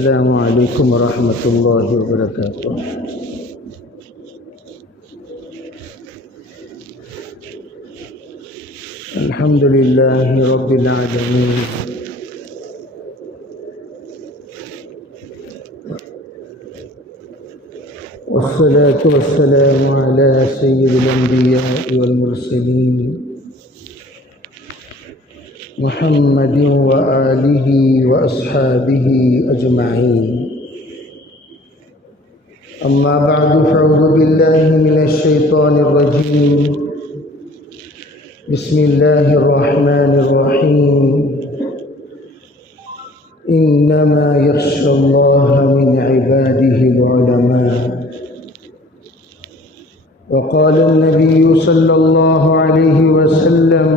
السلام علیکم ورحمۃ اللہ وبرکاتہ۔ الحمد للہ رب العالمین، والصلاة والسلام على سید الانبیاء والمرسلین محمد وآلہ وأصحابہ اجمعین، اما بعد فاعوذ باللہ من الشیطان الرجیم، بسم اللہ الرحمن الرحیم، انما یخشی اللہ من عباده العلماء، وقال النبی صلی اللہ علیہ وسلم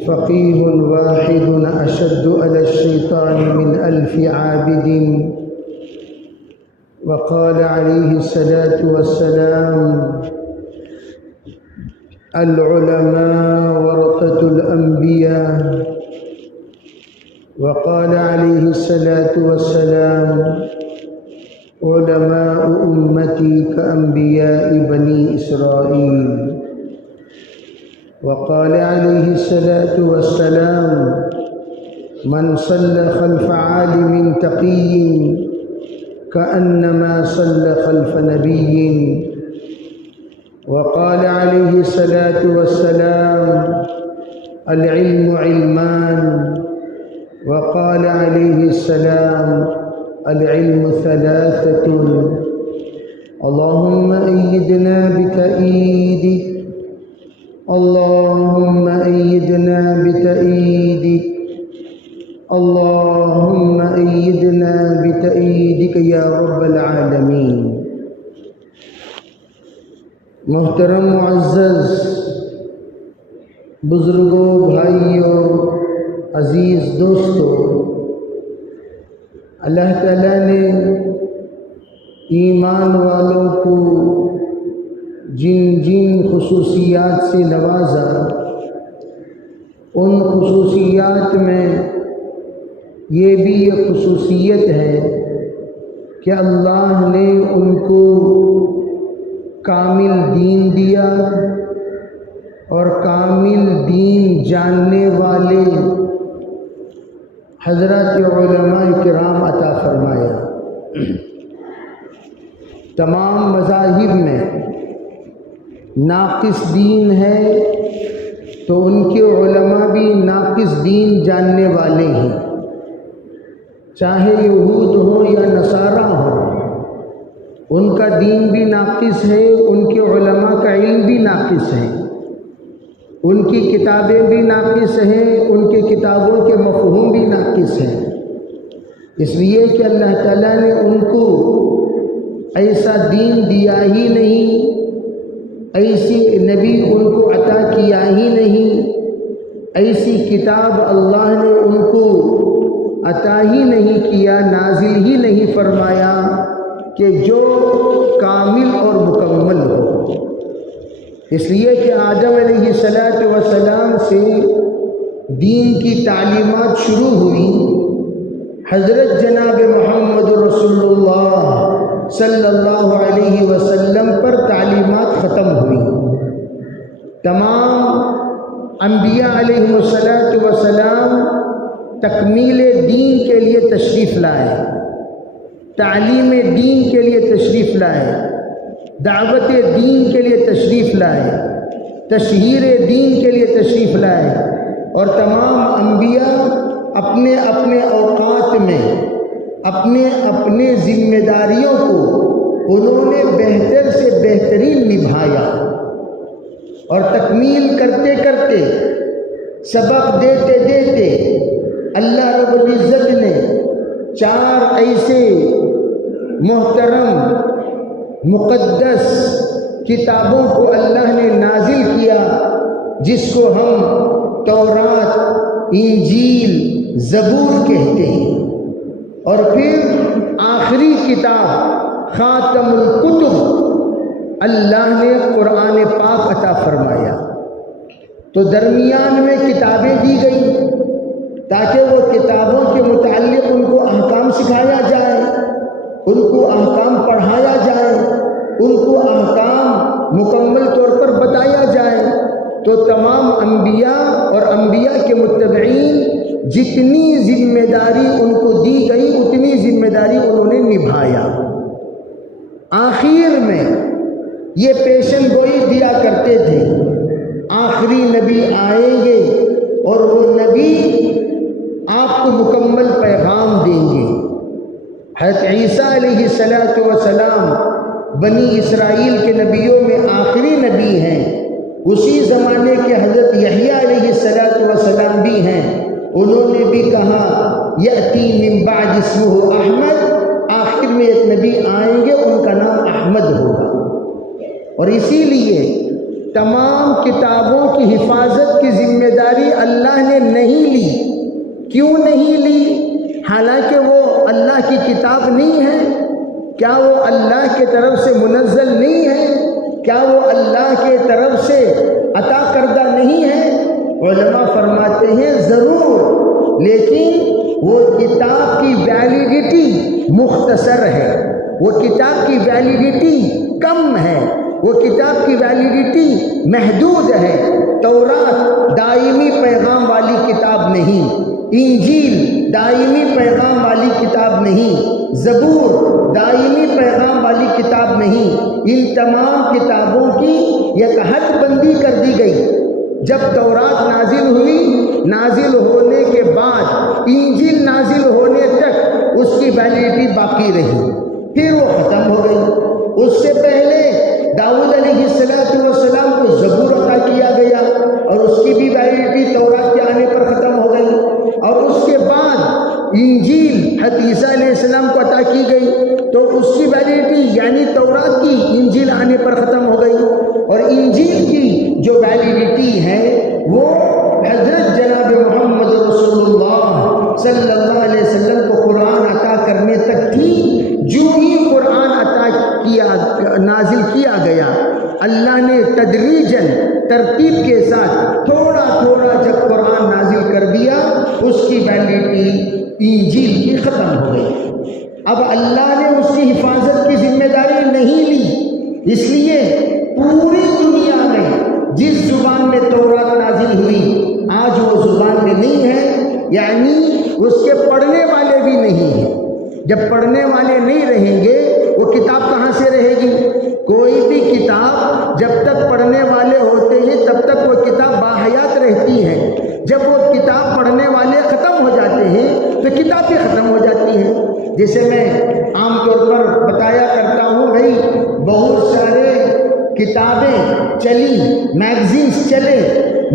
فقيه واحد أشد على الشيطان من 1000 عابد، وقال عليه الصلاة والسلام العلماء ورثة الأنبياء، وقال عليه الصلاة والسلام علماء أمتي كأنبياء بني إسرائيل، وقال عليه الصلاة والسلام من صلى خلف عالم تقي كأنما صلى خلف نبي، وقال عليه الصلاة والسلام العلم علمان، وقال عليه السلام العلم 3، اللهم أيدنا بتأييدك، اللهم أيدنا بتأييدك، اللهم أيدنا بتأييدك يا رب العالمين۔ محترم معزز بزرگوں، بھائیوں، عزیز دوستوں، اللہ تعالیٰ نے ایمان والوں کو جن جن خصوصیات سے نوازا، ان خصوصیات میں یہ بھی ایک خصوصیت ہے کہ اللہ نے ان کو کامل دین دیا اور کامل دین جاننے والے حضرات علماء کرام عطا فرمایا۔ تمام مذاہب میں ناقص دین ہے تو ان کے علماء بھی ناقص دین جاننے والے ہیں، چاہے یہود ہوں یا نصارہ ہوں، ان کا دین بھی ناقص ہے، ان کے علماء کا علم بھی ناقص ہے، ان کی کتابیں بھی ناقص ہیں، ان کے کتابوں کے مفہوم بھی ناقص ہیں، اس لیے کہ اللہ تعالیٰ نے ان کو ایسا دین دیا ہی نہیں، ایسی نبی ان کو عطا کیا ہی نہیں، ایسی کتاب اللہ نے ان کو عطا ہی نہیں کیا، نازل ہی نہیں فرمایا کہ جو کامل اور مکمل ہو۔ اس لیے کہ آدم علیہ السلام سے دین کی تعلیمات شروع ہوئی، حضرت جناب محمد رسول اللہ صلی اللہ علیہ وسلم پر تعلیمات ختم ہوئی۔ تمام انبیاء علیہ السلام تکمیل دین کے لیے تشریف لائے، تعلیم دین کے لیے تشریف لائے، دعوت دین کے لیے تشریف لائے، تشہیر دین کے لیے تشریف لائے، اور تمام انبیاء اپنے اپنے اوقات میں اپنے اپنے ذمہ داریوں کو انہوں نے بہتر سے بہترین نبھایا، اور تکمیل کرتے کرتے، سبق دیتے دیتے اللہ رب العزت نے 4 ایسے محترم مقدس کتابوں کو اللہ نے نازل کیا، جس کو ہم تورات، انجیل، زبور کہتے ہیں، اور پھر آخری کتاب خاتم الکتب اللہ نے قرآن پاک عطا فرمایا۔ تو درمیان میں کتابیں دی گئی، تاکہ وہ کتابوں کے متعلق ان کو احکام سکھایا جائے، ان کو احکام پڑھایا جائے، ان کو احکام مکمل طور پر بتایا جائے۔ تو تمام انبیاء اور انبیاء کے متبعین جتنی ذمہ داری ان کو دی گئی اتنی ذمہ داری انہوں نے نبھایا۔ آخر میں یہ پیشن گوئی دیا کرتے تھے، آخری نبی آئیں گے اور وہ نبی آپ کو مکمل پیغام دیں گے۔ حضرت عیسیٰ علیہ السلام بنی اسرائیل کے نبیوں میں آخری نبی ہیں۔ اسی زمانے کے حضرت یحییٰ علیہ السلام بھی ہیں، انہوں نے بھی کہا یأتی من بعد اسمہ احمد، آخر میں ایک نبی آئیں گے ان کا نام احمد ہوگا۔ اور اسی لیے تمام کتابوں کی حفاظت کی ذمہ داری اللہ نے نہیں لی۔ کیوں نہیں لی؟ حالانکہ وہ اللہ کی کتاب نہیں ہے؟ کیا وہ اللہ کے طرف سے منزل نہیں ہے؟ کیا وہ اللہ کے طرف سے عطا کردہ نہیں ہے؟ علماء فرماتے ہیں ضرور، لیکن وہ کتاب کی ویلیڈیٹی مختصر ہے، وہ کتاب کی ویلیڈیٹی کم ہے، وہ کتاب کی ویلیڈیٹی محدود ہے۔ تورات دائمی پیغام والی کتاب نہیں، انجیل دائمی پیغام والی کتاب نہیں، زبور دائمی پیغام والی کتاب نہیں۔ ان تمام کتابوں کی ایک حد بندی کر دی گئی۔ جب تورات نازل ہوئی، نازل ہونے کے بعد انجیل نازل ہونے تک اس کی ویلیڈیٹی باقی رہی، پھر وہ ختم ہو گئی۔ اس سے پہلے داؤد علیہ السلام کو زبور عطا کیا گیا اور اس کی بھی ویلیڈیٹی تورات کے آنے پر ختم ہو گئی، اور اس کے بعد انجیل حضرت عیسیٰ علیہ السلام کو عطا کی گئی تو اس کی ویلیڈیٹی یعنی تورات کی انجیل آنے پر ختم ہو گئی، اور انجیل کی جو ویلیڈیٹی ہے وہ حضرت جناب محمد رسول اللہ صلی اللہ علیہ وسلم کو قرآن عطا کرنے تک تھی۔ جو ہی قرآن نازل کیا گیا، اللہ نے تدریجاً ترتیب کے ساتھ تھوڑا تھوڑا جب قرآن نازل کر دیا، اس کی ویلیڈیٹی انجیل کی ختم ہو گئی۔ اب اللہ نے اس کی حفاظت کی ذمہ داری نہیں لی، اس لیے پوری دنیا میں جس زبان میں تورات نازل ہوئی آج وہ زبان میں نہیں ہے، یعنی اس کے پڑھنے والے بھی نہیں ہیں۔ جب پڑھنے والے نہیں رہیں گے وہ کتاب کہاں سے رہے گی؟ کوئی بھی کتاب جب تک پڑھنے والے ہوتے ہیں تب تک وہ کتاب باحیات رہتی ہے۔ جب وہ کتاب پڑھنے والے ختم ہو جاتے ہیں تو کتاب بھی ختم ہو جاتی ہے۔ جیسے میں عام طور پر بتایا کرتا ہوں، بھائی بہت سارے کتابیں چلی، میگزینس چلے،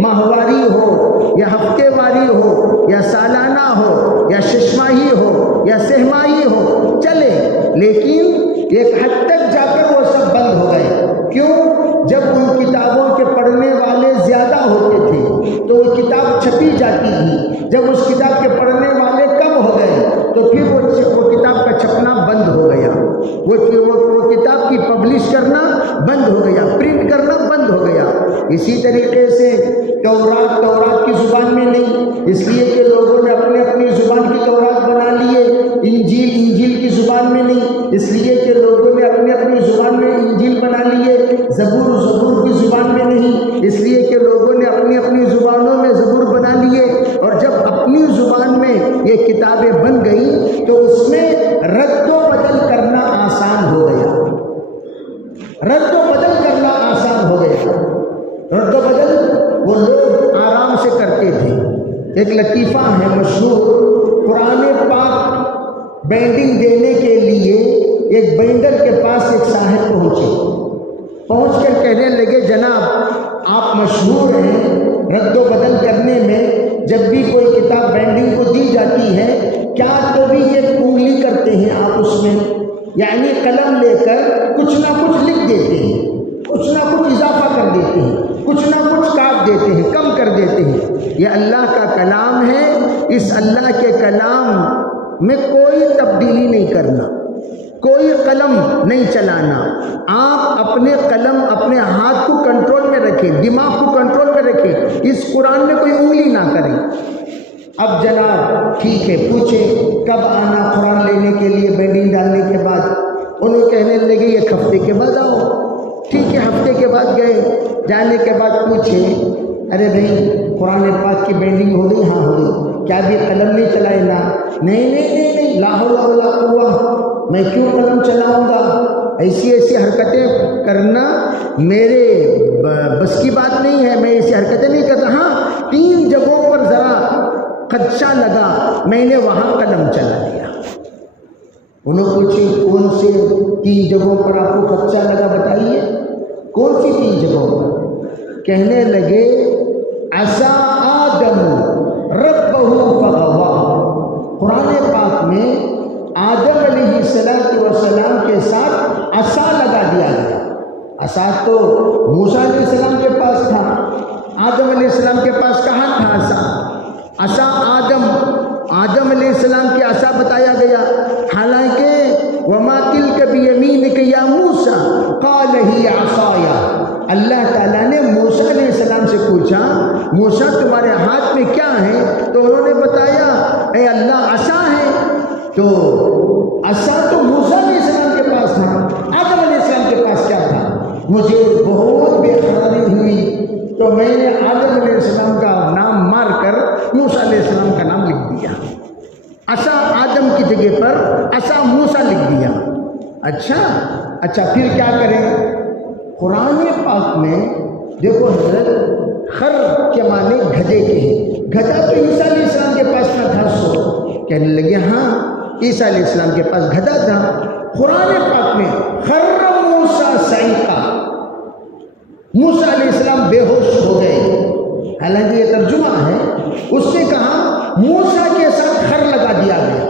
ماہواری ہو یا ہفتے واری ہو یا سالانہ ہو یا ششماہی ہو یا سہماہی ہو، چلے، لیکن ایک حد تک جا کر وہ سب بند ہو گئے۔ کیوں؟ جب ان کتابوں کے پڑھنے والے زیادہ ہوتے تھے تو وہ کتاب چھپی جاتی تھی، جب اس کتاب کے پڑھنے والے کم ہو گئے تو پھر وہ کتاب کا چھپنا بند ہو گیا، وہ کتاب کی پبلش کرنا بند ہو گیا، پرنٹ کرنا بند ہو گیا۔ اسی طریقے سے تورات کی زبان میں نہیں، اس لیے کہ لوگوں نے اپنے اپنی زبان کی تورات بنا لیے۔ انجیل کی زبان میں نہیں، اس لیے کہ لوگوں نے اپنی اپنی زبان میں انجیل بنا لیے۔ زبور کی زبان میں نہیں، اس لیے کہ لوگوں نے اپنی اپنی زبانوں میں زبور بنا لیے۔ اور جب اپنی زبان میں یہ کتابیں بن گئی تو اس میں رد و بدل کرنا آسان ہو گیا، رد و بدل کرنا آسان ہو گیا۔ رد و بدل وہ لوگ آرام سے کرتے تھے۔ ایک لطیفہ ہے مشہور، قرآن پاک بینڈنگ دینے کے لیے ایک بینڈر کے پاس ایک صاحب پہنچ کر کہنے لگے، جناب آپ مشہور ہیں رد و بدل کرنے میں، جب بھی کوئی کتاب بینڈنگ کو دی جاتی ہے کیا تو بھی ایک انگلی کرتے ہیں آپ اس میں، یعنی قلم لے کر کچھ نہ کچھ لکھ دیتے ہیں، کچھ نہ کچھ اضافہ کر دیتے ہیں، کچھ نہ کچھ کاٹ دیتے ہیں، کم کر دیتے ہیں۔ یہ اللہ کا کلام ہے، اس اللہ کے کلام میں کوئی تبدیلی نہیں کرنا، کوئی قلم نہیں چلانا۔ آپ اپنے قلم اپنے ہاتھ کو کنٹرول میں رکھیں، دماغ کو کنٹرول میں رکھیں، اس قرآن میں کوئی انگلی نہ کریں۔ اب جناب ٹھیک ہے، پوچھے کب آنا قرآن لینے کے لیے بینڈنگ ڈالنے کے بعد؟ انہوں کہنے لگے ایک ہفتے کے بعد آؤ۔ ٹھیک ہے، ہفتے کے بعد گئے، جانے کے بعد پوچھے ارے بھائی قرآن پاک کی بینڈنگ ہو گئی؟ ہاں ہو گئی۔ کیا بھی قلم نہیں چلائے؟ نا نہیں، لا حول ولا قوہ، میں کیوں قلم چلاؤں گا؟ ایسی حرکتیں کرنا میرے بس کی بات نہیں ہے، میں ایسی حرکتیں نہیں کرتا۔ ہاں 3 جگہوں پر ذرا خدشہ لگا، میں نے وہاں قلم چلا دیا۔ انہوں پوچھی کون سے 3 جگہوں پر آپ کو خدشہ لگا، بتائیے کون سی 3 جگہوں پر؟ کہنے لگے عصا آدم ربہ فغوا۔ قرآن پاک میں آدم علیہ السلام کے ساتھ عصا لگا دیا گیا۔ عصا تو موسیٰ علیہ السلام کے پاس تھا، آدم علیہ السلام کے پاس کہاں تھا عصا؟ عصا آدم علیہ السلام کی عصا بتایا گیا، حالانکہ وما تلک بیمینک یا موسیٰ قال ہی عصایا۔ اللہ تعالیٰ نے موسیٰ علیہ السلام سے پوچھا موسیٰ تمہارے ہاتھ میں کیا ہے؟ تو انہوں نے بتایا اے اللہ عصا ہے۔ تو عصا تو موسیٰ علیہ السلام کے پاس تھا، آدم علیہ السلام کے پاس کیا تھا؟ مجھے بہت بے قراری ہوئی تو میں نے آدم علیہ السلام کا نام مار کر موسیٰ علیہ السلام کا نام لکھ دیا۔ عصا آدم کی جگہ پر عصا موسیٰ لکھ دیا۔ اچھا پھر کیا کریں؟ قرآن پاک میں دیکھو حضرت، خر کے معنی گدھے کے ہیں۔ گدھا تو عیسیٰ علیہ السلام کے پاس نہ تھا، سو کہنے لگے ہاں عیسیٰ علیہ السلام کے پاس گدھا تھا۔ قرآن پاک میں خر موسیٰ صعقا، موسیٰ علیہ السلام بے ہوش ہو گئے، حالانکہ یہ ترجمہ ہے، اس نے کہا موسیٰ کے ساتھ خر لگا دیا گیا،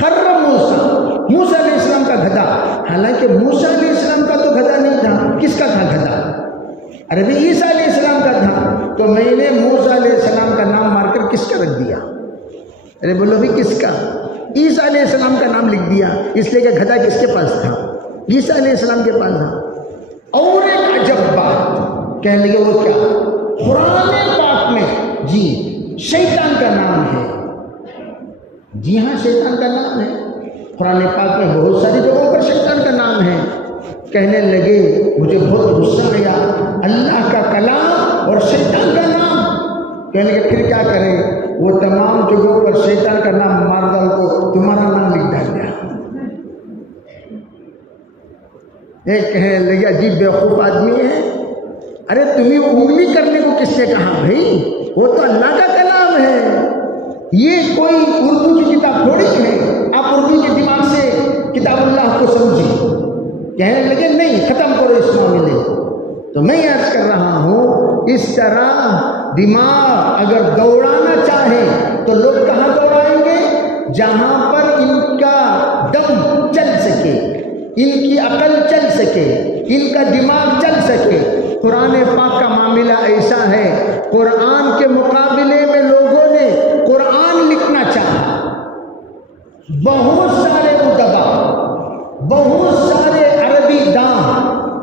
خر موسیٰ علیہ السلام کا گدھا، حالانکہ موسیٰ علیہ السلام کا تو گدھا نہیں تھا، کس کا تھا گدھا؟ ارے بھی عیسیٰ علیہ السلام کا تھا، تو میں نے موسیٰ علیہ السلام کا نام مار کر کس کا رکھ دیا؟ ارے بولو بھی کس کا؟ عیسیٰ علیہ السلام کا نام لکھ دیا، اس لیے کہ گدھا کس کے پاس تھا؟ عیسیٰ علیہ السلام کے پاس تھا۔ اور ایک عجب بات کہنے لگے، وہ کیا؟ قرآن پاک میں جی شیطان کا نام ہے۔ جی ہاں شیطان کا نام ہے، قرآن پاک میں بہت ساری جگہوں پر شیطان کا نام ہے۔ کہنے لگے مجھے بہت غصہ آیا، اللہ کا کلام اور شیطان کا نام۔ کہنے لگے پھر کیا کریں؟ وہ تمام جگہوں پر شیطان کا نام مار ڈال کو تمہارا نام لکھ ڈال دیا۔ ایک کہنے لگے عجیب بیوقوف آدمی ہے، ارے تمہیں انگلی کرنے کو کس نے کہا بھائی؟ وہ تو اللہ کا کلام ہے، یہ کوئی اردو کی کتاب تھوڑی ہے، آپ اردو کے دماغ سے کتاب اللہ کو سمجھیں۔ کہنے لگے نہیں، ختم کرو اس معاملے کو۔ تو میں عرض کر رہا ہوں اس طرح دماغ اگر دوڑانا چاہے تو لوگ کہاں دوڑائیں گے؟ جہاں پر ان کا دم چل سکے، ان کی عقل چل سکے، ان کا دماغ چل سکے۔ قرآن پاک کا معاملہ ایسا ہے، قرآن کے مقابلے میں لوگوں نے قرآن لکھنا چاہا، بہت سارے ادبا، بہت سارے عربی داں،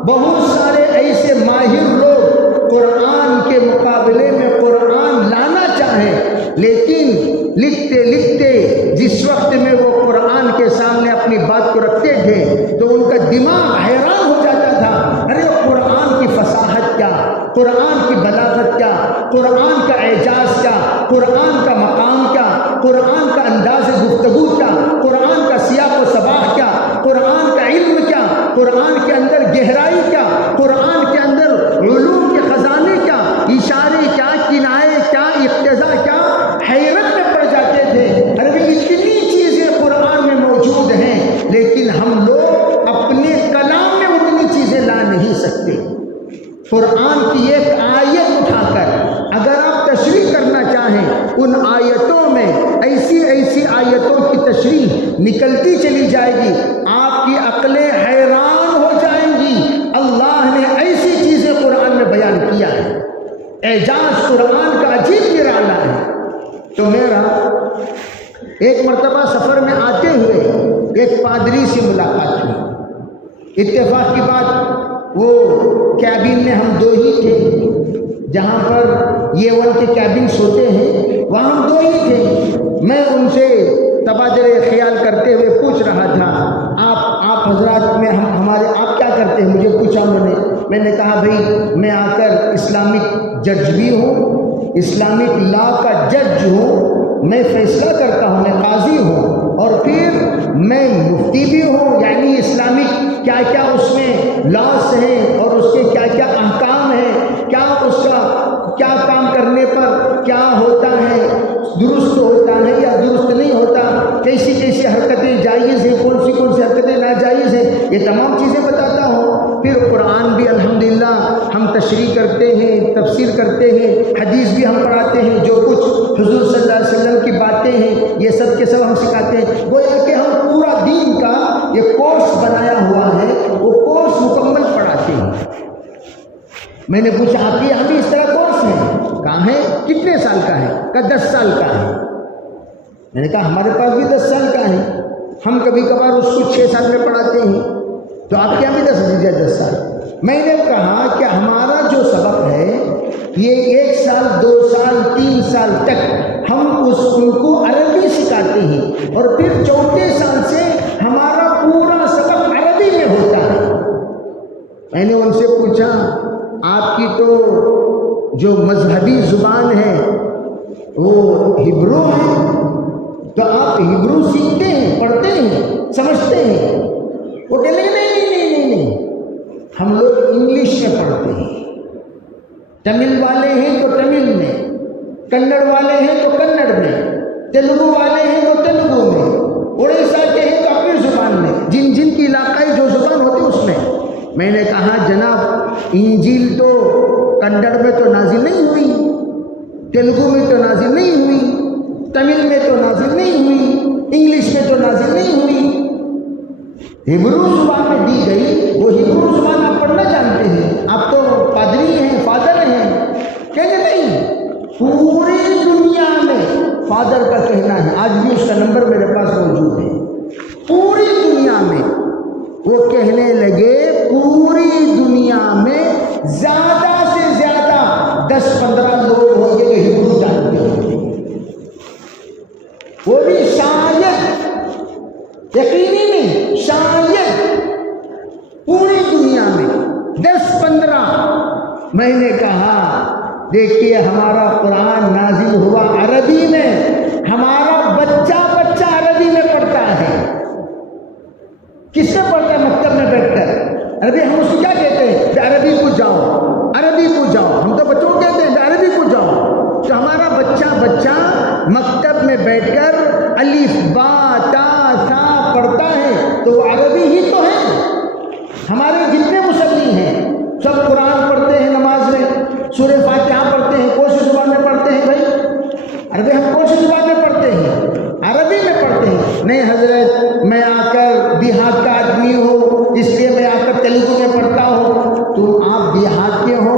بہت سارے ایسے ماہر لوگ قرآن کے مقابلے میں قرآن لانا چاہیں، لیکن لکھتے لکھتے جس وقت میں وہ قرآن کے سامنے اپنی بات کو رکھتے تھے تو ان کا دماغ حیران ہو جاتا تھا، ارے قرآن کی فصاحت کیا، قرآن کی بلاغت کیا، قرآن کا اعجاز کیا، قرآن کا مقام کیا، قرآن کا انداز گفتگو کیا، قرآن کا سیاق و سباق کیا، قرآن کا علم کیا، قرآن کے اندر گہرائی کیا، قرآن کے اندر علوم کے خزانے کیا، اشارے کیا، کنائے کیا، اقتضا کیا، حیرت میں پڑ جاتے تھے۔ ارے اتنی چیزیں قرآن میں موجود ہیں، لیکن ہم لوگ اپنے کلام میں اتنی چیزیں لا نہیں سکتے۔ قرآن کی ایک آیت اٹھا کر اگر آپ تشریح کرنا چاہیں، ان آیتوں میں ایسی ایسی آیتوں کی تشریح نکلتی چلی جائے گی، آپ کی عقلیں حیران ہو جائیں گی۔ اللہ نے ایسی چیزیں قرآن میں بیان کیا ہے، اعجاز قرآن کا عجیب نرالا ہے۔ تو میرا ایک مرتبہ سفر میں آتے ہوئے ایک پادری سے ملاقات ہوئی، اتفاق کی بات وہ کیبن میں ہم 2 ہی تھے، جہاں پر یہ ون کے کیبنس ہوتے ہیں وہاں ہم 2 ہی تھے. میں ان سے تبادلہ خیال کرتے ہوئے پوچھ رہا تھا آپ حضرات میں آپ کیا کرتے ہیں. مجھے پوچھا میں نے کہا بھائی میں آ کر اسلامک جج بھی ہوں, اسلامک لا کا جج ہوں, میں فیصلہ کرتا ہوں, میں قاضی ہوں, اور پھر میں مفتی بھی ہوں. یعنی اسلامک کیا کیا اس میں لاس ہیں اور اس کے کیا کیا احکام ہیں, کیا اس کا کیا کام کرنے پر کیا ہوتا ہے, درست ہوتا ہے یا درست نہیں ہوتا, کیسی کیسی حرکتیں جائز ہیں, کون سی حرکتیں ناجائز ہیں, یہ تمام چیزیں بتاتا ہوں. پھر قرآن بھی الحمدللہ ہم تشریح کرتے ہیں, تفسیر کرتے ہیں, حدیث بھی ہم پڑھاتے ہیں, جو کچھ حضور صلی اللہ علیہ وسلم کی باتیں ہیں یہ سب کے سب ہم سکھاتے ہیں. گویا کہ ہم پورا دین کا یہ کورس بنایا ہوا ہے, وہ کورس مکمل پڑھاتے ہیں. میں نے پوچھا آپ کے یہاں بھی اس طرح کورس ہے؟ کہاں ہے؟ کتنے سال کا ہے؟ کہا 10 سال کا ہے. میں نے کہا ہمارے پاس بھی 10 سال کا ہے, ہم کبھی کبھار اس کو 6 سال میں پڑھاتے ہیں, تو آپ کے یہاں بھی 10 سال. میں نے کہا کہ ہمارا جو سبق ہے یہ 1 سال 2 سال 3 سال تک ہم ان کو عربی سکھاتے ہیں, اور پھر 4 سال سے ہمارا پورا سبق عربی میں ہوتا ہے. میں نے ان سے پوچھا آپ کی تو جو مذہبی زبان ہے وہ ہبرو ہے, تو آپ ہبرو سیکھتے ہیں, پڑھتے ہیں, سمجھتے ہیں؟ وہ کہنے لگے نہیں, ہم لوگ انگلش میں پڑھتے ہیں. تمل والے ہیں تو تمل میں, کنڑ والے ہیں تو کنڑ میں, تیلگو والے ہیں تو تیلگو میں, اڑیسہ کے ہیں تو اپنی زبان میں, جن کی علاقائی جو زبان ہوتی اس میں. میں نے کہا جناب انجیل تو کنڑ میں تو نازل نہیں ہوئی, تیلگو میں تو نازل نہیں ہوئی, تمل میں تو نازل نہیں ہوئی, انگلش میں تو نازل نہیں ہوئی, ہبرو زبان میں دی گئی. وہ ہبرو زبان آپ پڑھنا جانتے ہیں, آپ تو پادری ہیں, فادر ہیں. کہنے نہیں, پوری دنیا میں فادر کا کہنا ہے, آج بھی اس کا نمبر میرے پاس موجود ہے, پوری دنیا میں وہ کہنے لگے پوری دنیا میں زیادہ سے زیادہ 10-15 لوگ ہوں گے کہ ہبرو جانتے ہوں گے. وہ بھی شاید, یقینی نہیں, شاید پوری دنیا میں 10-15. میں نے کہا دیکھیے ہمارا قرآن نازل ہوا عربی میں, ہمارا بچہ عربی میں پڑھتا ہے. کس سے پڑھتا ہے؟ مکتب میں بیٹھ کر. عربی ہم اس کو کیا کہتے ہیں کہ عربی کو جاؤ, عربی کو جاؤ. ہم تو بچوں کو کہتے ہیں کہ عربی کو جاؤ. تو ہمارا بچہ مکتب میں بیٹھ کر الف با تا سا پڑھتا ہے, تو وہ عربی ہی تو ہے. ہمارے جتنے مصلی ہیں سب قرآن پڑھتے ہیں, نماز میں سورہ فاتحہ پڑھتے ہیں, کون سی زبان میں پڑھتے ہیں بھائی؟ عربی. ہم کون سی زبان میں پڑھتے ہیں؟ عربی میں پڑھتے ہیں. نہیں حضرت میں آ کر دیہات کا آدمی ہوں اس لیے میں آ کر تیلگو میں پڑھتا ہوں. تو آپ دیہات کے ہو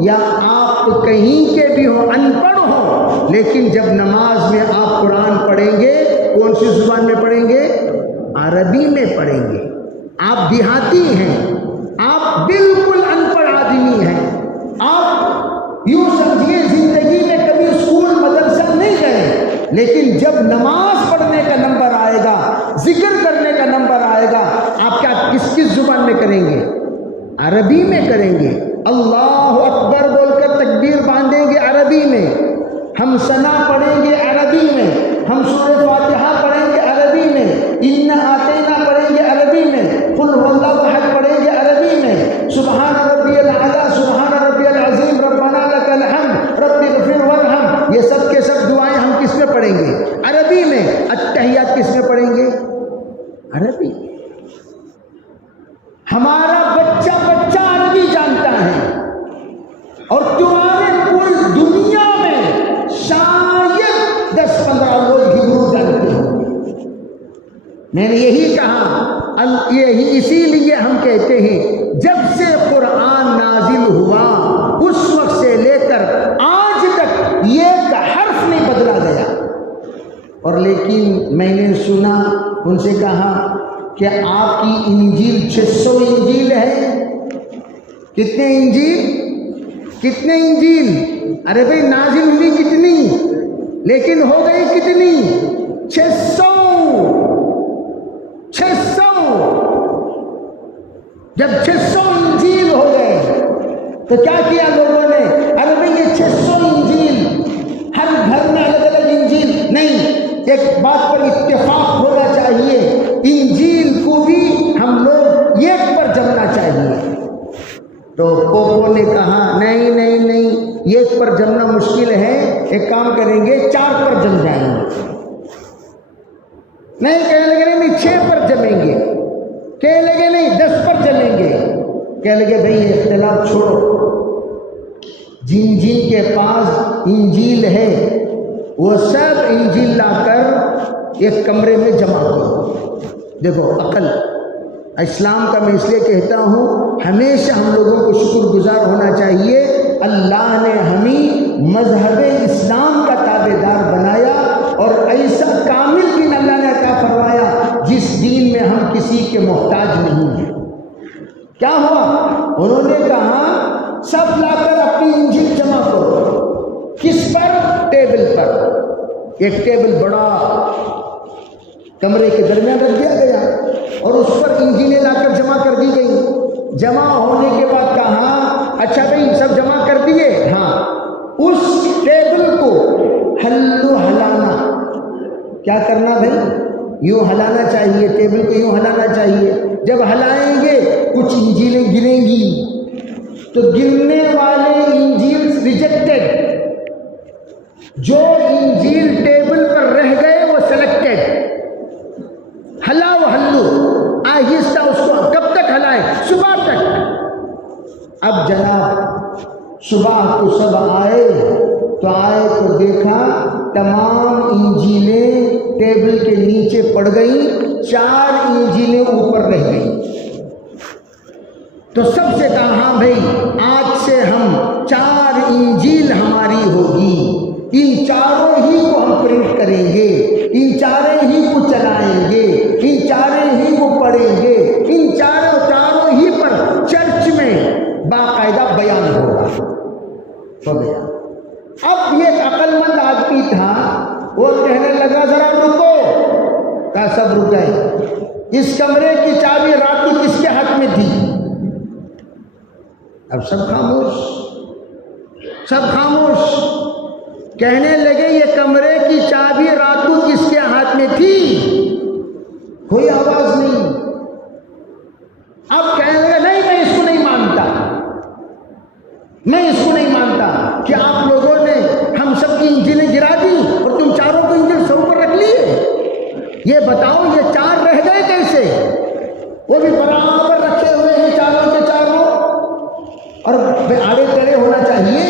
یا آپ کہیں کے بھی ہو, ان پڑھ ہو, لیکن جب نماز میں آپ قرآن پڑھیں گے کون سی زبان میں پڑھیں گے؟ عربی میں پڑھیں گے. آپ دیہاتی ہیں, آپ بالکل ان پڑھ آدمی ہیں, آپ یوں سمجھیے زندگی میں کبھی اسکول مدرسہ نہیں گئے, لیکن جب نماز پڑھنے کا نمبر آئے گا, ذکر کرنے کا نمبر آئے گا, آپ کیا کس زبان میں کریں گے؟ عربی میں کریں گے. اللہ اکبر بول کر تکبیر باندھیں گے عربی میں, ہم ثنا پڑھیں گے عربی میں, ہم سورہ فاتحہ پڑھیں گے عربی میں, انا اعطینا پڑھیں گے عربی میں, قل هو اللہ احد پڑھیں گے عربی میں, سبحان ربی الاعلی, سبحان ربی العظیم, ربنا لک الحمد, رب اغفر وارحم. یہ سب کے سب دعائیں ہم کس میں پڑھیں گے؟ عربی میں. التحیات کس میں پڑھیں گے؟ عربی. ہمارا بچہ عربی جانتا ہے, اور تمہارے کل دنیا میں شاید 10-15 لوگ ہبرو جانتے ہیں. میں نے یہی کہا, یہی اسی لیے ہم کہتے ہیں جب سے قرآن نازل ہوا اس وقت سے لے کر آج تک یہ حرف نہیں بدلا گیا. اور لیکن میں نے سنا, ان سے کہا کہ آپ کی انجیل 600 انجیل ہے. کتنے انجیل؟ کتنے انجیل؟ ارے بھائی نازل ہوئی کتنی لیکن ہو گئی کتنی؟ 600 جب 600 انجیل ہو گئے تو کیا کیا لوگوں نے؟ ارے بھائی یہ 600 انجیل ہر گھر میں الگ الگ انجیل نہیں، ایک بات پر اتفاق ہونا چاہیے، انجیل کو بھی ہم لوگ ایک پر جمنا چاہیے۔ تو پوپو نے کہا نہیں نہیں نہیں، ایک پر جمنا مشکل ہے، ایک کام کریں گے 4 پر جم جائیں گے۔ نہیں کہنے لگے نہیں 6 پر جمیں گے، کہنے لگے نہیں 10 پر جمیں گے، کہنے لگے بھئی یہ اختلاف چھوڑو، جن کے پاس انجیل ہے وہ سب انجیل لا کر ایک کمرے میں جمع کرو۔ دیکھو عقل، اسلام کا میں اس لیے کہتا ہوں ہمیشہ ہم لوگوں کو شکر گزار ہونا چاہیے، اللہ نے ہمیں مذہب اسلام کا تابع دار بنایا اور ایسا کامل دین اللہ نے عطا فرمایا جس دین میں ہم کسی کے محتاج نہیں ہیں۔ کیا ہوا؟ انہوں نے کہا سب لا کر اپنی انجیل جمع کرو۔ کس پر؟ ٹیبل پر۔ ایک ٹیبل بڑا کمرے کے درمیان رکھ دیا گیا اور اس پر انجیلیں لا کر جمع کر دی گئی۔ جمع ہونے کے بعد کہا اچھا بھائی سب جمع کر دیے؟ ہاں۔ اس ٹیبل کو ہلانا، کیا کرنا بھائی؟ یوں ہلانا چاہیے، ٹیبل کو یوں ہلانا چاہیے۔ جب ہلائیں گے کچھ انجیلیں گریں گی، تو گرنے والے انجیل ریجیکٹڈ، جو انجیل ٹیبل پر رہ گئے وہ سلیکٹڈ۔ ہلاؤ ہلو آہستہ، اس کو کب تک ہلائیں؟ صبح تک۔ اب جناب صبح کو سب آئے تو دیکھا تمام انجیلیں ٹیبل کے نیچے پڑ گئیں، 4 انجیلیں اوپر رہ گئیں۔ تو سب سے کہا ہاں بھائی آج سے ہم 4 انجیل ہماری ہوگی، ان 4 ہی کو ہم پرنٹ کریں گے، ان 4 ہی کو چلائیں گے، ان 4 ہی کو پڑھیں گے، ان 4 ہی پر چرچ میں باقاعدہ بیان ہوگا۔ ہو گیا۔ اب یہ ایک عقل مند آدمی تھا، وہ کہنے لگا ذرا رکو۔ کہا سب رکے۔ اس کمرے کی چابی رات کو کس کے ہاتھ میں تھی؟ اب سب خاموش، سب خاموش۔ کہنے لگے یہ کمرے کی چابی رات کو کس کے ہاتھ میں تھی؟ کوئی آواز نہیں۔ اب کہنے لگے نہیں میں اس کو نہیں مانتا، میں اس کو نہیں مانتا کہ آپ لوگوں نے ہم سب کی انجیلیں گرا دی اور تم 4 کو انجیل سر پر رکھ لیے۔ یہ بتاؤ یہ 4 رہ گئے کیسے؟ وہ بھی برابر رکھے ہوئے ہیں 4 کے 4، اور آڑے ٹیڑھے ہونا چاہیے،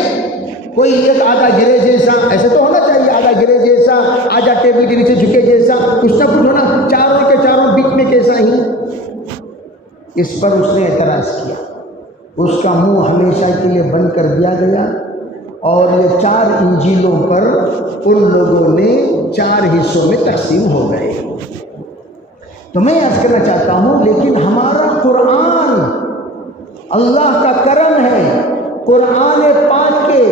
کوئی ایک آدھا گرے جیسا، ایسے تو ہونا چاہیے، آدھا گرے جیسا، آدھا ٹیبل کے نیچے جھکے جیسا، کچھ نہ کچھ ہونا، 4 کے 4 بیچ میں کیسا ہی۔ اس پر اس نے اعتراض کیا، اس کا منہ ہمیشہ کے لیے بند کر دیا گیا، اور یہ 4 انجیلوں پر ان لوگوں نے 4 حصوں میں تقسیم ہو گئے۔ تو میں عرض کرنا چاہتا ہوں لیکن ہمارا قرآن اللہ کا کرم ہے، قرآن پاک کے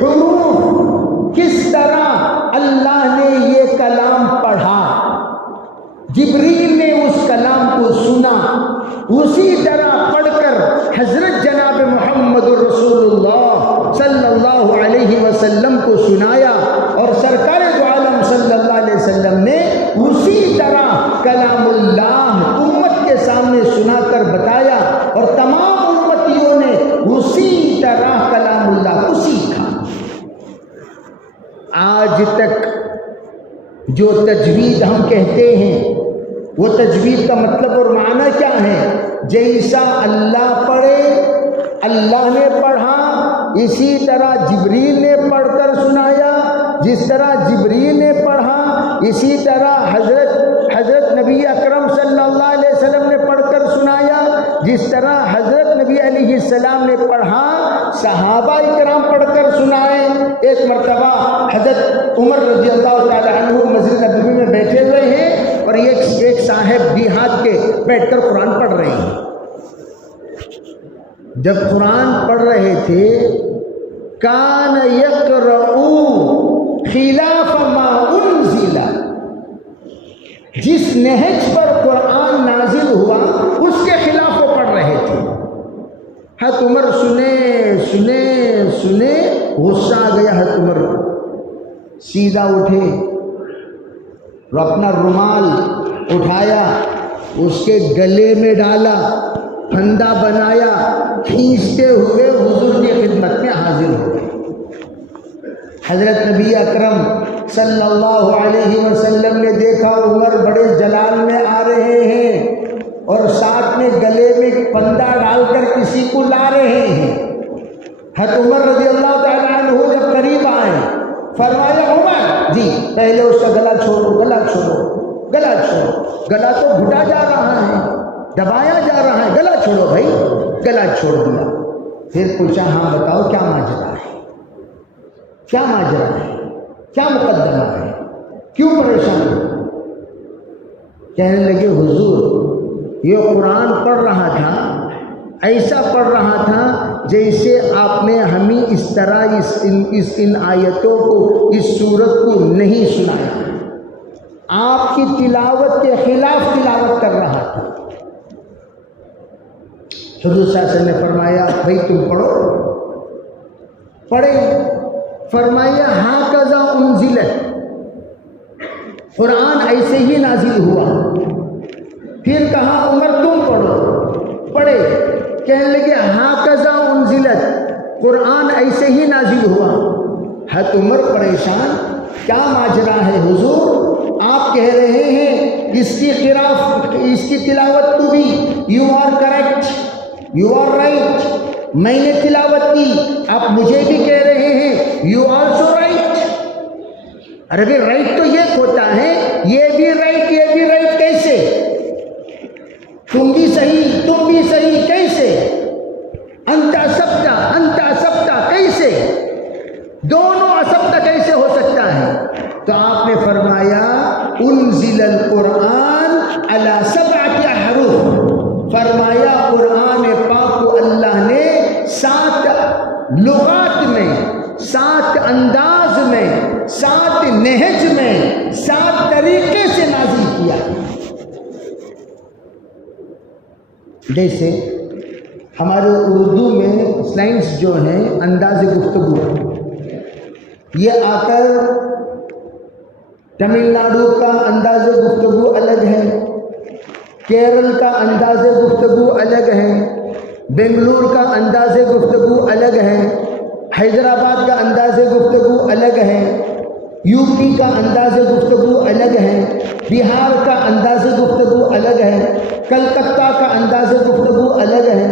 حروف کس طرح اللہ نے یہ کلام پڑھا، جبریل نے اس کلام کو سنا، اسی طرح پڑھ کر حضرت جناب محمد رسول اللہ صلی اللہ علیہ وسلم کو سنایا، اور سرکار دو عالم صلی اللہ علیہ وسلم نے اسی طرح کلام اللہ امت کے سامنے سنا کر بتایا، اور تمام امتیوں نے اسی طرح کلام اللہ کو سیکھا۔ آج تک جو تجوید ہم کہتے ہیں، وہ تجوید کا مطلب اور معنی کیا ہے؟ جیسا اللہ پڑھے، اللہ نے پڑھا، اسی طرح جبریل نے پڑھ کر سنایا، جس طرح جبریل نے پڑھا اسی طرح حضرت نبی اکرم صلی اللہ علیہ وسلم نے پڑھ کر سنایا، جس طرح حضرت نبی علیہ السلام نے پڑھا صحابہ اکرام پڑھ کر سنائے۔ ایک مرتبہ حضرت عمر رضی اللہ تعالی عنہ مسجد نبوی میں بیٹھے ہوئے ہیں، اور ایک صاحب دیہات کے بیٹھ کر قرآن پڑھ رہے ہیں۔ جب قرآن پڑھ رہے تھے کان یقرؤ خلاف ما انزل، جس نہج پر قرآن نازل ہوا اس کے خلاف وہ پڑھ رہے تھے۔ حضرت عمر سنے غصہ آ گیا حضرت عمر، سیدھا اٹھے، اپنا رومال اٹھایا، اس کے گلے میں ڈالا، پھندا بنایا، کھینچتے ہوئے حضور کی خدمت میں حاضر ہو گئے۔ حضرت نبی اکرم صلی اللہ علیہ وسلم نے دیکھا عمر بڑے جلال میں آ رہے ہیں اور ساتھ میں گلے میں پھندا ڈال کر کسی کو لا رہے ہیں۔ حضرت عمر رضی اللہ تعالیٰ عنہ جب قریب آئے فرمایا عمر جی پہلے اس کا گلا چھوڑو، گلا چھوڑو، گلا چھوڑو، گلا تو گھٹا جا رہا ہے، دبایا جا رہا ہے، گلا چھوڑو بھائی، گلا چھوڑ دیا۔ پھر پوچھا ہاں بتاؤ کیا ماجرا ہے، کیا ماجرا ہے، کیا مقدمہ ہے، کیوں پریشان ہو؟ کہنے لگے حضور یہ قرآن پڑھ رہا تھا، ایسا پڑھ رہا تھا جیسے آپ نے ہمیں اس طرح ان آیتوں کو، اس سورت کو نہیں سنایا، آپ کی تلاوت کے خلاف تلاوت کر رہا تھا۔ حضور صلی اللہ علیہ وسلم نے فرمایا بھائی تم پڑھو، پڑھے، فرمایا ہاکذا انزلت، قرآن ایسے ہی نازل ہوا۔ پھر کہا عمر تم پڑھو، پڑھے، کہنے لگے ہاکذا انزلت، قرآن ایسے ہی نازل ہوا۔ حضرت عمر پریشان، کیا ماجرا ہے حضور؟ آپ کہہ رہے ہیں اس کی تلاوت تو بھی، you are correct, you are right, میں نے تلاوت کی، آپ مجھے بھی کہہ رہے ہیں یو آلسو رائٹ۔ ارے بھی رائٹ تو یہ ہوتا ہے، یہ بھی رائٹ، یہ بھی رائٹ، کیسے؟ تم بھی صحیح کیسے؟ انت اسبتا کیسے؟ دونوں اسبتا کیسے ہو سکتا ہے؟ تو آپ نے فرمایا انزل القرآن علی 7 احرف، فرمایا قرآن پاک کو اللہ نے 7 لغات میں، 7 انداز میں، 7 نہج میں، 7 طریقے سے نازل کیا۔ جیسے ہمارے اردو میں سلینگس جو ہیں، انداز گفتگو، یہ آ کر تمل ناڈو کا انداز گفتگو الگ ہے، کیرل کا انداز گفتگو الگ ہے، بنگلور کا انداز گفتگو الگ ہے، حیدرآباد کا انداز گفتگو الگ ہے، یو پی کا انداز گفتگو الگ ہے، بہار کا انداز گفتگو الگ ہے، کلکتہ کا انداز گفتگو الگ ہے،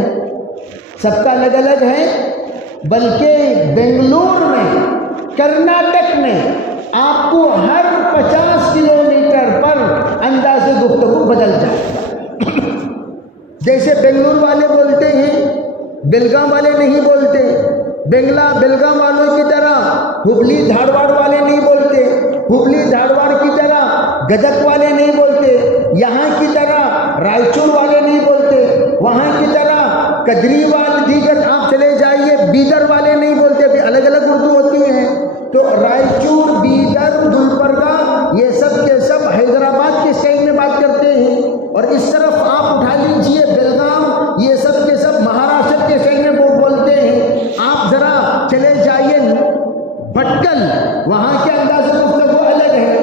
سب کا الگ الگ ہے۔ بلکہ بنگلور میں، کرناٹک میں آپ کو ہر 50 کلومیٹر پر انداز گفتگو بدل جائے۔ جیسے بنگلور والے بولتے ہیں، بیلگام والے نہیں بولتے، بیلگام والوں کی طرح ہبلی دھارواڑ والے نہیں بولتے، ہبلی دھارواڑ کی طرح گدک والے نہیں بولتے، یہاں کی طرح رائچور والے نہیں بولتے، وہاں کی طرح کدری والے، دیگر آپ چلے جائیے بیدر والے نہیں بولتے، بھی الگ الگ اردو ہوتی ہیں۔ تو رائچور، بیدر، گلبرگہ، یہ سب کے سب حیدرآباد کے اسٹائل میں بات کرتے ہیں، اور اس طرف آپ اٹھا لیجیے بیلگام، یہ سب کے سب مہاراشٹر کے اسٹائل میں بولتے ہیں۔ آپ ذرا چلے جائیے بھٹکل، وہاں کے انداز گفتگو الگ ہے۔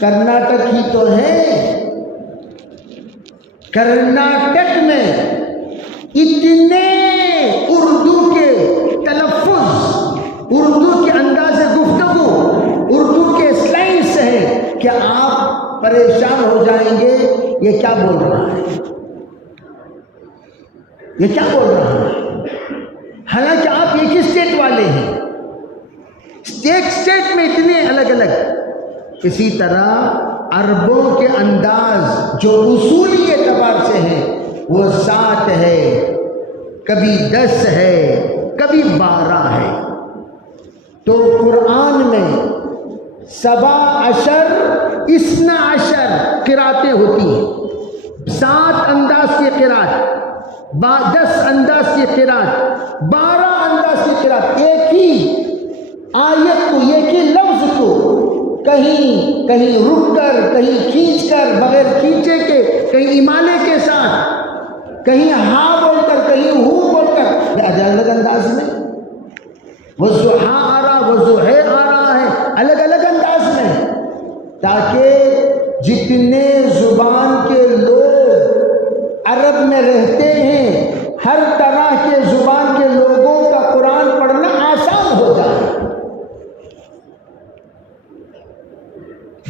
کرناٹک ہی تو ہے، کرناٹک میں اتنے اردو کے تلفظ، اردو کے انداز گفتگو، اردو کے سلینگس ہیں کہ آپ پریشان ہو جائیں گے، یہ کیا بول رہا ہے، یہ کیا بول رہا ہے؟ حالانکہ آپ ایک ہی اسٹیٹ والے ہیں، اسٹیٹ میں اتنے الگ الگ۔ اسی طرح عربوں کے انداز جو اصولی اعتبار سے ہیں وہ 7 ہے، کبھی 10 ہے، کبھی 12 ہے۔ تو قرآن میں 17 12 قراتیں ہوتی ہیں، 7 انداز کی قرات، 10 انداز کی قرات، 12 انداز کی قرات، ایک ہی آیت کو، ایک ہی لفظ کو کہیں رک کر، کہیں کھینچ کر، بغیر کھینچے کے، کہیں امالے کے ساتھ، کہیں ہاں بول کر، کہیں ہو بول کر، الگ الگ انداز میں وضحا آ رہا، وضحے آ رہا ہے، الگ الگ انداز میں، تاکہ جتنے زبان کے لوگ عرب میں رہتے ہیں، ہر طرح کے زبان کے لوگوں کا قرآن پڑھنا آسان ہو جائے۔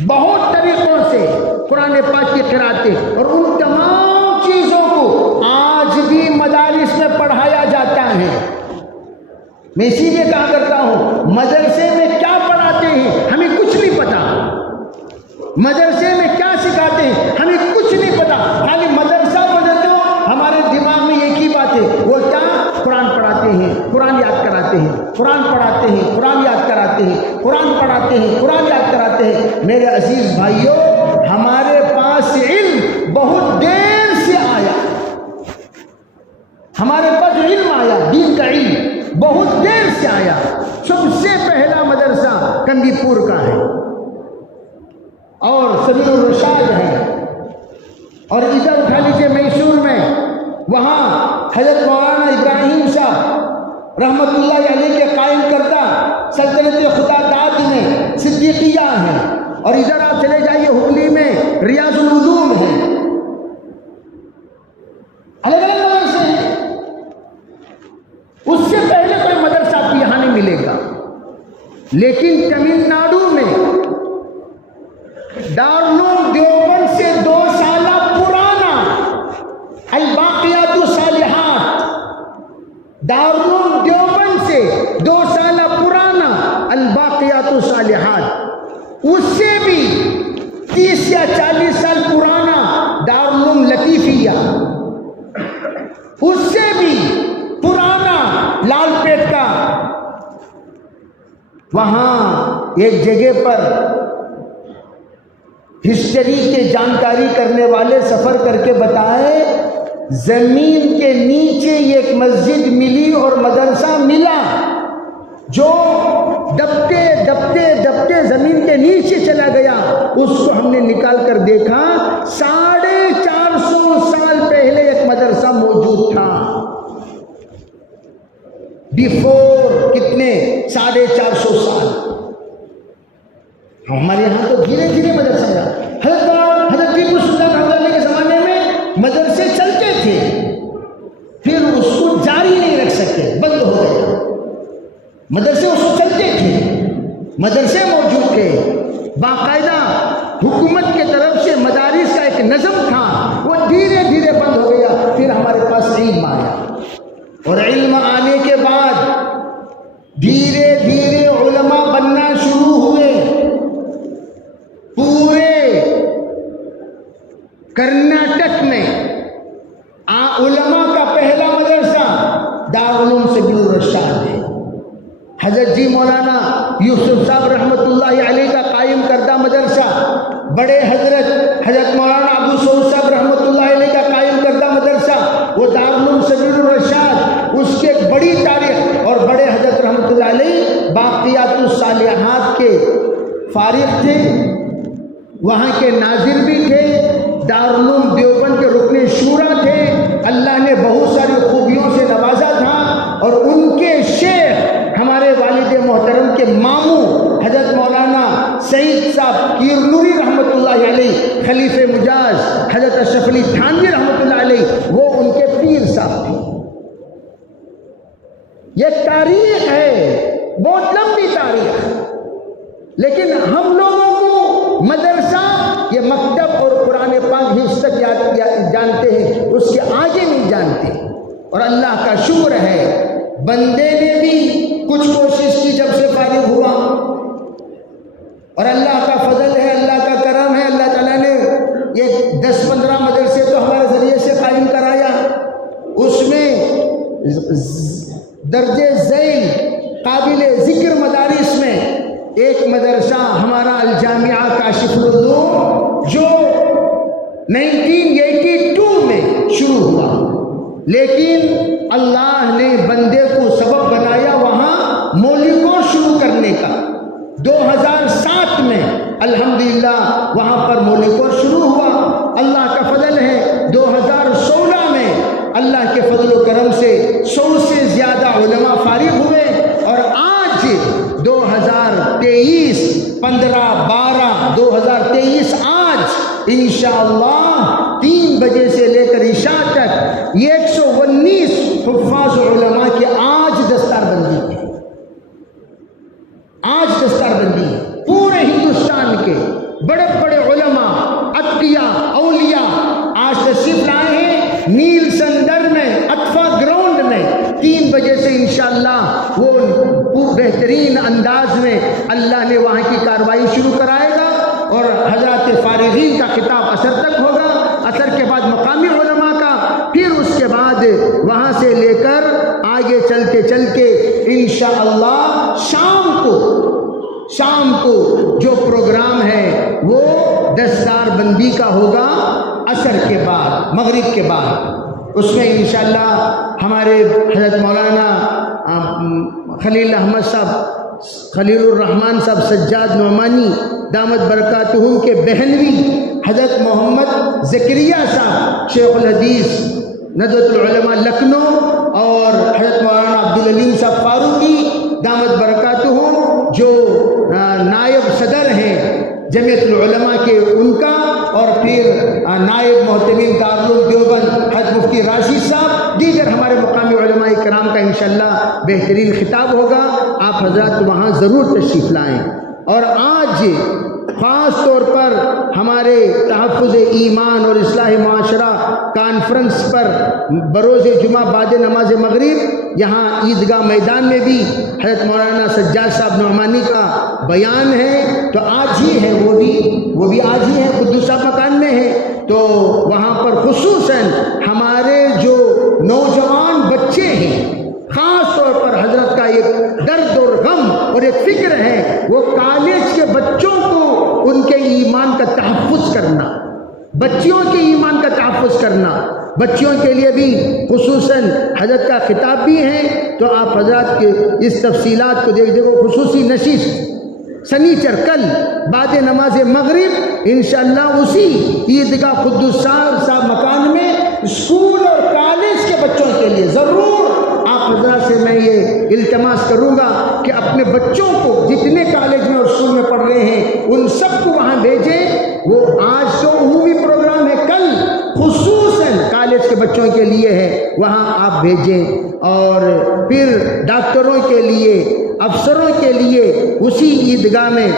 بہت طریقوں سے قرآن پاک کی قراتیں، اور ان تمام چیزوں کو آج بھی مدارس میں پڑھایا جاتا ہے۔ میں اسی لیے کہا کرتا ہوں، مدرسے میں کیا پڑھاتے ہیں ہمیں کچھ نہیں پتا، مدرسے میں کیا سکھاتے ہیں ہمیں کچھ نہیں پتا، خالی مدرسہ پڑھتے ہو، ہمارے دماغ میں ایک ہی بات ہے، وہ کیا؟ قرآن پڑھاتے ہیں، قرآن یاد کراتے ہیں، قرآن پڑھاتے ہیں، قرآن یاد کراتے ہیں، قرآن پڑھاتے ہیں، قرآن یاد کراتے ہیں۔ میرے عزیز بھائیوں، ہمارے پاس علم بہت دیر سے آیا، ہمارے پاس علم آیا، دین کا علم بہت دیر سے آیا۔ سب سے پہلا مدرسہ کندی پور کا ہے اور سبیل الرشاد ہے، اور ادھر اٹھا لیجیے میسور میں، وہاں حضرت مولانا ابراہیم صاحب رحمت اللہ علیہ کے قائم کردہ سلطنت خدا داد میں صدیقیہ ہے، اور ادھر آپ چلے جائیے ہگلی میں ریاض العلوم ہے، الگ الگ مدرسے ہیں۔ اس سے پہلے کوئی مدرسہ آپ کو یہاں نہیں ملے گا، لیکن تمل ناڈو میں دارالعلوم دیوبند سے 2 سالہ پرانا الباقیات الصالحات، دارالعلوم دیوبند سے 2 سالہ پرانا الباقیات الصالحات، اس سے بھی 30 یا 40 سال پرانا دارالعلوم لطیفیہ، اس سے بھی پرانا لال پیٹ کا، وہاں ایک جگہ پر ہسٹری کے جانکاری کرنے والے سفر کر کے بتائے، زمین کے نیچے ایک مسجد ملی اور مدرسہ ملا، جو دبتے دبتے دبتے زمین کے نیچے چلا گیا۔ اس کو ہم نے نکال کر دیکھا، 450 سال پہلے ایک مدرسہ موجود تھا، بیفور کتنے 450 سال۔ ہمارے یہاں تو دھیرے دھیرے مدرسہ گیا۔ حضرت ٹیپو سلطان رحمۃ اللہ کے زمانے میں مدرسے چلتے تھے، پھر اس کو جاری نہیں رکھ سکتے، بند ہو گیا۔ مدرسے اس کو چلتے تھے، مدرسے موجود تھے، باقاعدہ حکومت کے طرف سے مدارس کا ایک نظم تھا، وہ دھیرے دھیرے بند ہو گیا۔ پھر ہمارے پاس علم آیا، اور علم آنے کے بعد دھیرے دھیرے علماء بننا شروع ہوئے۔ پورے کرناٹک میں علماء کا پہلا مدرسہ دارالعلوم سبیل الرشاد ہے۔ حضرت جی مولانا یوسف صاحب رحمت اللہ علیہ کا قائم کردہ مدرسہ، بڑے حضرت مولانا ابو سعود صاحب رحمت اللہ علیہ کا قائم کردہ مدرسہ، وہ دارالعلوم سبیل الرشاد، اس کی ایک بڑی تاریخ، اور بڑے حضرت رحمت اللہ علیہ باقیات الصالحات کے فارغ تھے، وہاں کے ناظر بھی تھے، دارالعلوم دیوبند کے رکن شورا تھے، اللہ نے بہت ساری خوبیوں سے نوازا تھا، اور ان کے شیخ ہمارے والد محترم کے ماموں حضرت مولانا سعید صاحب کیرنوری رحمت اللہ علیہ، خلیفہ مجاز حضرت اشرف علی تھانوی رحمت اللہ علیہ، وہ ان کے پیر صاحب تھے۔ یہ تاریخ ہے، بہت لمبی تاریخ، لیکن ہم لوگوں کو مدرسہ، یہ مکتب اور قرآن پاک ہی اس تک جانتے ہیں، اس کے آگے نہیں جانتے۔ اور اللہ کا شکر ہے، بندے نے بھی کچھ کوشش کی جب سے فارغ ہوا، اور اللہ کا فضل ہے، اللہ کا کرم ہے، اللہ تعالیٰ نے یہ 10-15 مدرسے تو ہمارے ذریعے سے قائم کرایا۔ اس میں درجے ذیل قابل ذکر مدارس میں ایک مدرسہ ہمارا الجامعہ کاشف العلوم، جو 1982 میں شروع ہوا، لیکن اللہ نے بندے کو سبب بنایا وہاں مولکوں شروع کرنے کا۔ 2007 میں الحمدللہ وہاں پر مولکوں شروع ہوا، اللہ کا فضل ہے 2016 میں اللہ کے فضل و کرم سے 100 سے زیادہ علماء فارغ ہوئے، اور آج 2023 15/12/2023 آج انشاءاللہ 3 بجے سے لے کر عشاء تک 119 حفاظ علماء کی آج دستار بندی ہے، آج دستار بندی ہے۔ پورے ہندوستان کے بڑے بڑے علماء، اتقیاء، اولیاء آج تشریف لائے ہیں نیل سندر میں، اطفا گراؤنڈ میں۔ 3 بجے سے انشاءاللہ وہ بہترین انداز میں اللہ نے وہاں کی کارروائی شروع کرائے گا، اور حضرات فارغین کا خطاب عصر تک ہوگا، عصر کے بعد مقامی علماء کا، پھر اس کے بعد وہاں سے لے کر آگے چلتے چلتے انشاءاللہ شام کو جو پروگرام ہے وہ دستار بندی کا ہوگا عصر کے بعد، مغرب کے بعد۔ اس میں انشاءاللہ ہمارے حضرت مولانا خلیل احمد صاحب، خلیل الرحمن صاحب سجاد نعمانی دامت برکاتہم کے بہنوی حضرت محمد زکریا صاحب شیخ الحدیث ندوۃ العلماء لکھنؤ، اور حضرت مولانا عبدالعلیم صاحب فاروقی دامت برکاتہم جو نائب صدر ہیں جمعیت العلماء کے، ان کا، اور پھر نائب محتمین دارالعلوم دیوبند حضرت مفتی راشد صاحب، دیگر ہمارے مقامی علماء کرام کا انشاءاللہ بہترین خطاب ہوگا۔ آپ حضرات وہاں ضرور تشریف لائیں۔ اور آج خاص طور پر ہمارے تحفظ ایمان اور اصلاح معاشرہ کانفرنس پر بروز جمعہ بعد نماز مغرب یہاں عیدگاہ میدان میں بھی حضرت مولانا سجاد صاحب نعمانی کا بیان ہے، تو آج ہی ہے، وہ بھی آج ہی ہے، قدوس صاحب مکان میں ہے۔ تو وہاں پر خصوصاً ہمارے جو نوجوان بچے ہیں، خاص طور پر حضرت کا ایک درد اور غم اور ایک فکر ہے، وہ کالج کے بچوں کو ان کے ایمان کا تحفظ کرنا، بچیوں کے ایمان کا تحفظ کرنا، بچیوں کے لیے بھی خصوصاً حضرت کا خطاب بھی ہے۔ تو آپ حضرات کے اس تفصیلات کو دیکھو، خصوصی نشست سنیچر کل بعد نماز مغرب انشاءاللہ اسی عیدگاہ قدوس صاحب مکان میں اسکول اور کالج کے بچوں کے لیے ضرور آپ حضرات سے میں یہ التماس کروں گا کہ اپنے بچوں کو جتنے کالج میں اور اسکول میں پڑھ رہے ہیں ان سب کو وہاں بھیجیں۔ وہ آج تو عمومی پروگرام ہے، کل خصوصاً کالج کے بچوں کے لیے ہے، وہاں آپ بھیجیں۔ اور پھر ڈاکٹروں کے لیے، افسروں کے لیے اسی عیدگاہ میں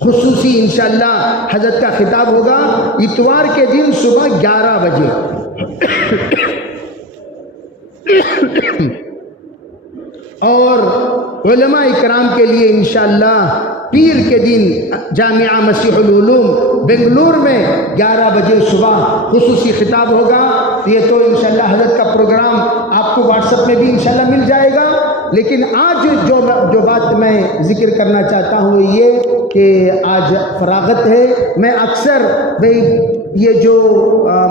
خصوصی انشاءاللہ حضرت کا خطاب ہوگا اتوار کے دن صبح 11 بجے۔ اور علماء کرام کے لیے انشاءاللہ پیر کے دن جامعہ مسیح العلوم بنگلور میں 11 بجے صبح خصوصی خطاب ہوگا۔ یہ تو انشاءاللہ حضرت کا پروگرام آپ کو واٹس ایپ میں بھی انشاءاللہ مل جائے گا۔ لیکن آج جو بات میں ذکر کرنا چاہتا ہوں یہ کہ آج فراغت ہے۔ میں اکثر یہ جو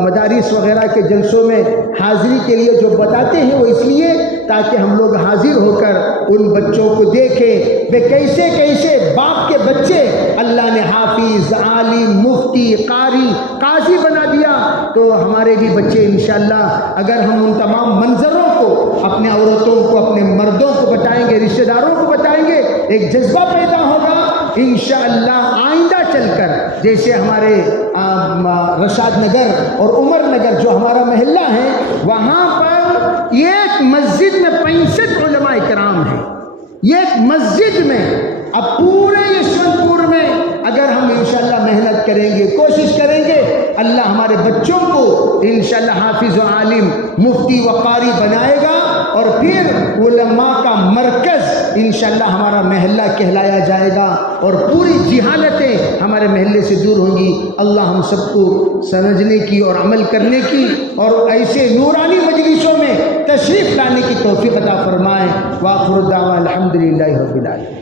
مدارس وغیرہ کے جلسوں میں حاضری کے لیے جو بتاتے ہیں وہ اس لیے تاکہ ہم لوگ حاضر ہو کر ان بچوں کو دیکھیں کیسے کیسے باپ کے بچے اللہ نے حافظ، عالم، مفتی، قاری، قاضی بنا دیا، تو ہمارے بھی بچے انشاءاللہ اگر ہم ان تمام منظروں کو اپنے عورتوں کو، اپنے مردوں کو بتائیں گے، رشتہ داروں کو بتائیں گے، ایک جذبہ پیدا ہوگا انشاءاللہ۔ آئندہ چل کر جیسے ہمارے رشاد نگر اور عمر نگر جو ہمارا محلہ ہے، وہاں پر ایک مسجد میں 65 علماء کرام ہیں، ایک مسجد میں۔ اب پورے یشونت پور میں اگر ہم انشاءاللہ محنت کریں گے، کوشش کریں گے، اللہ ہمارے بچوں کو انشاءاللہ حافظ و عالم، مفتی و قاری بنائے گا، اور پھر علماء کا مرکز انشاءاللہ ہمارا محلہ کہلایا جائے گا، اور پوری جہالتیں ہمارے محلے سے دور ہوں گی۔ اللہ ہم سب کو سمجھنے کی اور عمل کرنے کی اور ایسے نورانی مجلسوں میں تشریف لانے کی توفیق عطا فرمائے۔ وآخر دعوانا الحمدللہ رب العالمین۔